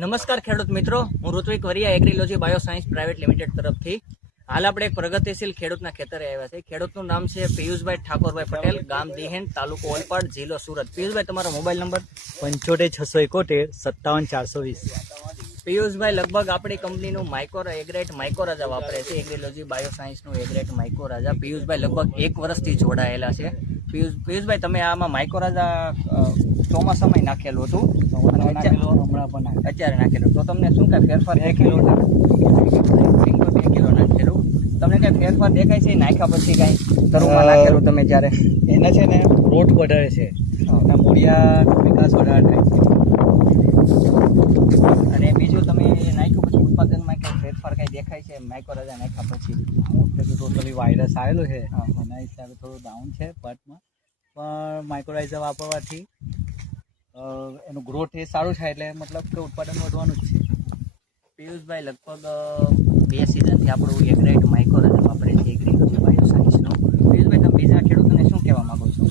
નમસ્કાર ખેડૂત મિત્રો, હું Ritvik Variya Agrilogy bioscience private limited તરફથી હાલ આપણે એક પ્રગતિશીલ ખેડૂતના ખેતરે આવ્યા છે. ખેડૂતનું નામ છે પિયુષભાઈ ઠાકોરભાઈ પટેલ, ગામ દિહેન, તાલુકો ઓલપાડ, જિલ્લો સુરત. પિયુષભાઈ, તમારો મોબાઈલ નંબર? 75 671 75420. પિયુષભાઈ લગભગ આપણી કંપનીનું એગ્રેટ માઇકોરાજા વાપરે છે, એગ્રીલોજી બાયોસાયન્સનું એગ્રેટ માઇકોરાજા. પિયુષભાઈ લગભગ 1 વર્ષથી જોડાયેલા છે. પિયુષભાઈ, તમે આમાં માઇકોરાજા ચોમાસામાં નાખેલું હતું અત્યારે નાખેલું, તો તમને શું કાંઈ ફેરફાર 2 કિલો નાખેલું, તમને કાંઈ ફેરફાર દેખાય છે નાખ્યા પછી કાંઈ તરુમાં નાખેલું તમે જ્યારે? એના છે ને ગ્રોથ વધારે છે, એના મૂળિયા વિકાસ વધારે થાય છે. અને બીજું તમે નાખ્યું પછી ઉત્પાદનમાં કંઈ ફેરફાર કંઈ દેખાય છે માઇકોરાજા નાખ્યા પછી? ટોટલી વાયરસ આવેલો છે, એના હિસાબે થોડું ડાઉન છે પાર્ટમાં, પણ માઇક્રોરાઇઝર વાપરવાથી એનું ગ્રોથ એ સારું થાય, એટલે મતલબ કે ઉત્પાદન વધવાનું જ છે. પિયુષભાઈ લગભગ 2 સિઝનથી આપણું એગ્રેટ માઇકોરાજા વાપરે છે, એગ્રીલોજી બાયોસાયન્સનું. પિયુષભાઈ, તમે બીજા ખેડૂતોને શું કહેવા માગો છો?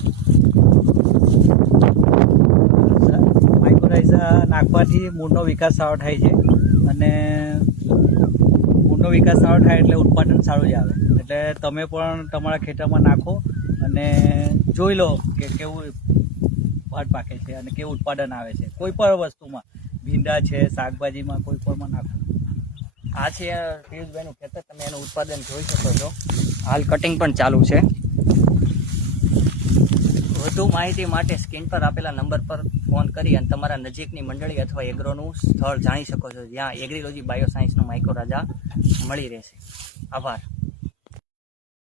માઇક્રોરાઇઝર નાખવાથી મૂળનો વિકાસ સારો થાય છે, અને મૂળનો વિકાસ સારો થાય એટલે ઉત્પાદન સારું જ આવે. એટલે તમે પણ તમારા ખેતરમાં નાખો અને જોઈ લો કે કેવું પાક પાકે છે અને કેવું ઉત્પાદન આવે છે. કોઈ પણ વસ્તુમાં, ભીંડા છે, શાકભાજીમાં, કોઈ પણમાં નાખો. આ છે પિયુષભાઈનું ખેતર, તમે એનું ઉત્પાદન જોઈ શકો છો. હાલ કટિંગ પણ ચાલુ છે. વધુ માહિતી માટે સ્ક્રીન પર આપેલા નંબર પર ફોન કરી અને તમારા નજીકની મંડળી અથવા એગ્રોનું સ્થળ જાણી શકો છો, જ્યાં એગ્રીલોજી બાયોસાયન્સનું માઇકોરાજા મળી રહેશે. આભાર.